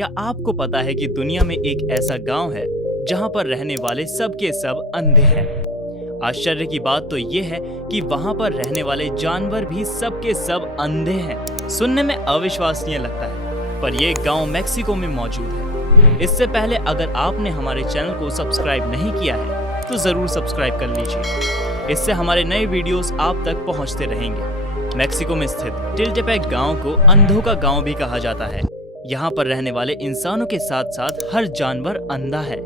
क्या आपको पता है कि दुनिया में एक ऐसा गांव है जहां पर रहने वाले सब के सब अंधे हैं। आश्चर्य की बात तो ये है कि वहां पर रहने वाले जानवर भी सब के सब अंधे हैं। सुनने में अविश्वसनीय लगता है, पर यह गांव मेक्सिको में मौजूद है। इससे पहले अगर आपने हमारे चैनल को सब्सक्राइब नहीं किया है तो जरूर सब्सक्राइब कर लीजिए। इससे हमारे नए वीडियोस आप तक पहुंचते रहेंगे। मेक्सिको में स्थित टिल्टेपेक गांव को अंधों का गांव भी कहा जाता है। यहाँ पर रहने वाले इंसानों के साथ साथ हर जानवर अंधा है।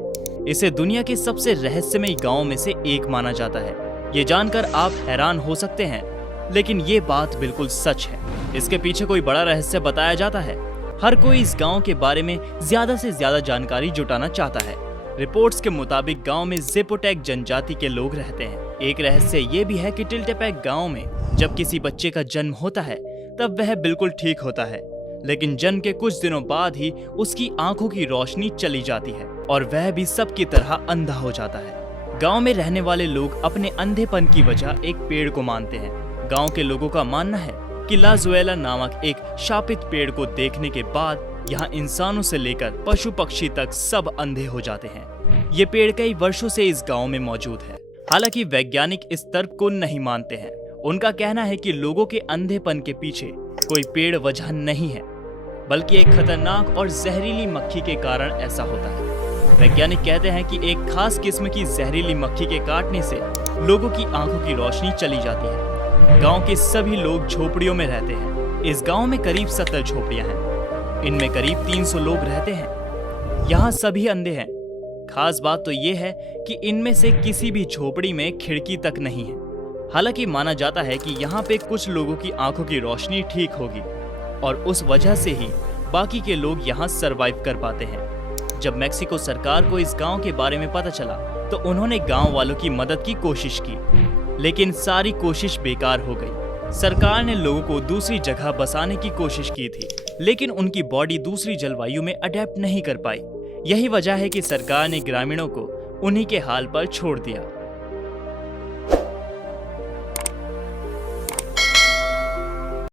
इसे दुनिया के सबसे रहस्यमयी गांव में से एक माना जाता है। ये जानकर आप हैरान हो सकते हैं, लेकिन ये बात बिल्कुल सच है। इसके पीछे कोई बड़ा रहस्य बताया जाता है। हर कोई इस गांव के बारे में ज्यादा से ज्यादा जानकारी जुटाना चाहता है। रिपोर्ट्स के मुताबिक गांव में ज़ेपोटेक जनजाति के लोग रहते हैं। एक रहस्य ये भी है कि टिल्टेपेक गांव में जब किसी बच्चे का जन्म होता है तब वह बिल्कुल ठीक होता है, लेकिन जन्म के कुछ दिनों बाद ही उसकी आंखों की रोशनी चली जाती है और वह भी सबकी तरह अंधा हो जाता है। गांव में रहने वाले लोग अपने अंधेपन की वजह एक पेड़ को मानते हैं। गांव के लोगों का मानना है कि लाजुएला नामक एक शापित पेड़ को देखने के बाद यहाँ इंसानों से लेकर पशु पक्षी तक सब अंधे हो जाते हैं। ये पेड़ कई वर्षों से इस गांव में मौजूद है। हालांकि वैज्ञानिक इस तर्क को नहीं मानते हैं। उनका कहना है कि लोगों के अंधेपन के पीछे कोई पेड़ वजह नहीं है, बल्कि एक खतरनाक और जहरीली मक्खी के कारण ऐसा होता है। वैज्ञानिक कहते हैं कि एक खास किस्म की जहरीली मक्खी के काटने से लोगों की आंखों की रोशनी चली जाती है। गांव के सभी लोग झोपड़ियों में रहते हैं। इस गांव में करीब 70 झोपड़ियां हैं। इनमें करीब 300 लोग रहते हैं। यहाँ सभी अंधे हैं। खास बात तो ये है कि इनमें से किसी भी झोपड़ी में खिड़की तक नहीं है। हालांकि माना जाता है कि यहाँ पे कुछ लोगों की आंखों की रोशनी ठीक होगी और उस वजह से ही बाकी के लोग यहाँ सरवाइव कर पाते हैं। जब मेक्सिको सरकार को इस गांव के बारे में पता चला तो उन्होंने गांव वालों की मदद की कोशिश की, लेकिन सारी कोशिश बेकार हो गई। सरकार ने लोगों को दूसरी जगह बसाने की कोशिश की थी, लेकिन उनकी बॉडी दूसरी जलवायु में अडेप्ट नहीं कर पाई। यही वजह है कि सरकार ने ग्रामीणों को उन्हीं के हाल पर छोड़ दिया।